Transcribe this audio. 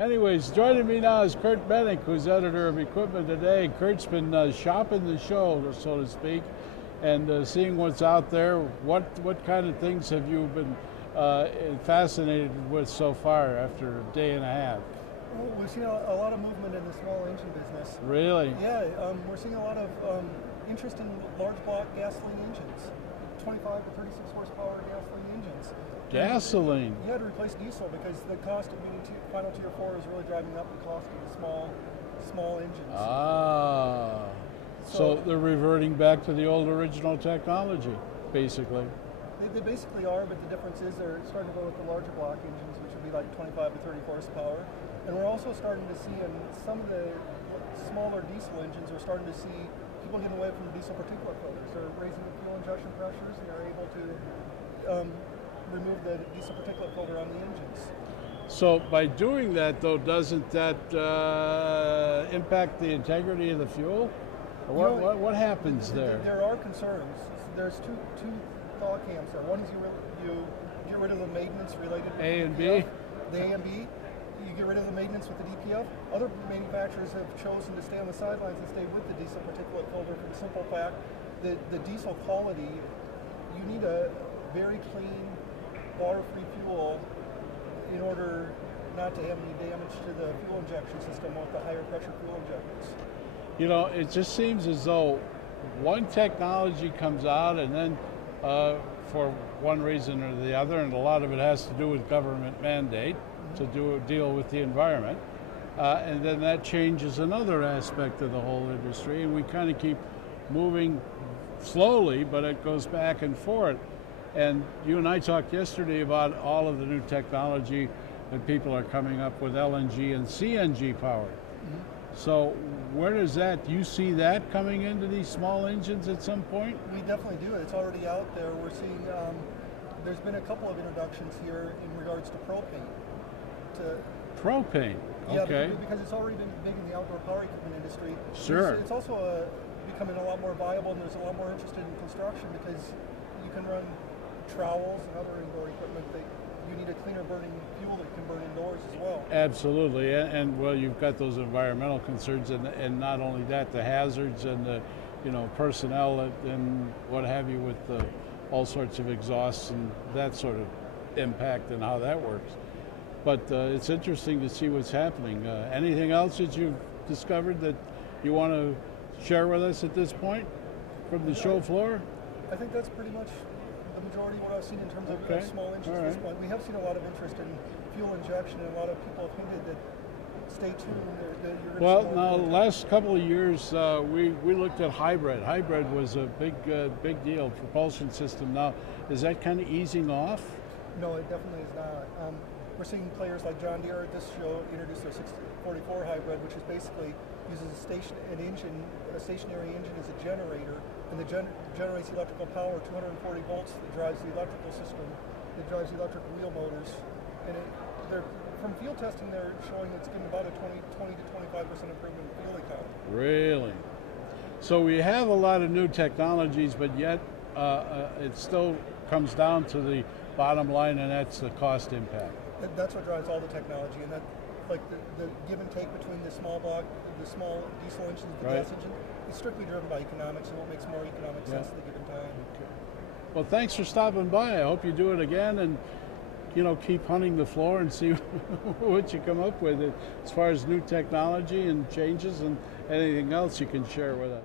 Anyways, joining me now is Kurt Bennick, who's editor of Equipment Today. Kurt's been shopping the show, so to speak, and seeing what's out there. What kind of things have you been fascinated with so far after a day and a half? Well, we've seen a lot of movement in the small engine business. Really? Yeah, we're seeing a lot of interest in large block gasoline engines, 25 to 36 horsepower gasoline engines. Gasoline? You had to replace diesel because the cost of meeting final tier 4 is really driving up the cost of the small engines. Ah, so they're reverting back to the old original technology, basically. They basically are, but the difference is they're starting to go with the larger block engines, which would be like 25 to 30 horsepower. And we're also starting to see in some of the smaller diesel engines, we're starting to see people getting away from the diesel particulate filters. They're raising the fuel injection pressures and they're able to remove the diesel particulate filter on the engines. So by doing that, though, doesn't that impact the integrity of the fuel? Or what happens there? There are concerns. There's two thought camps there. One is you get rid of the maintenance related to A and DPF, B? the A and B. You get rid of the maintenance with the DPF. Other manufacturers have chosen to stay on the sidelines and stay with the diesel particulate filter for the simple fact that the diesel quality, you need a very clean, water-free fuel in order not to have any damage to the fuel injection system with the higher pressure fuel injectors. You know, it just seems as though one technology comes out and then for one reason or the other, and a lot of it has to do with government mandate to deal with the environment, and then that changes another aspect of the whole industry, and we kind of keep moving slowly, but it goes back and forth. And you and I talked yesterday about all of the new technology that people are coming up with LNG and CNG power. So where does that, do you see that coming into these small engines at some point? We definitely do. It's already out there. We're seeing, there's been a couple of introductions here in regards to propane. Propane, okay. Yeah, because it's already been big in the outdoor power equipment industry. Sure. It's also becoming a lot more viable, and there's a lot more interest in construction because you can run trowels and other indoor equipment that you need a cleaner burning fuel that can burn indoors as well. Absolutely, and well, you've got those environmental concerns, and not only that, the hazards and the personnel and what have you with all sorts of exhausts and that sort of impact and how that works. But it's interesting to see what's happening. Anything else that you've discovered that you want to share with us at this point from the show floor? I think that's pretty much the majority of what I've seen in terms of small engines at this point. We have seen a lot of interest in fuel injection, and a lot of people have hinted that stay tuned. Well, now the last couple of years, we looked at hybrid. Hybrid was a big deal, propulsion system. Now, is that kind of easing off? No, it definitely is not. We're seeing players like John Deere at this show introduce their 644 hybrid, which is basically uses a stationary engine as a generator, and it generates electrical power, 240 volts, that drives the electrical system, that drives the electric wheel motors. And from field testing, they're showing it's getting about a 20 to 25% improvement in fuel economy. Really? So we have a lot of new technologies, but yet it still comes down to the bottom line, and that's the cost impact. That's what drives all the technology, and that, like the give and take between the small diesel engines and the gas engine, is strictly driven by economics and what makes more economic sense at the given time. Okay. Well, thanks for stopping by. I hope you do it again, and keep hunting the floor and see what you come up with as far as new technology and changes and anything else you can share with us.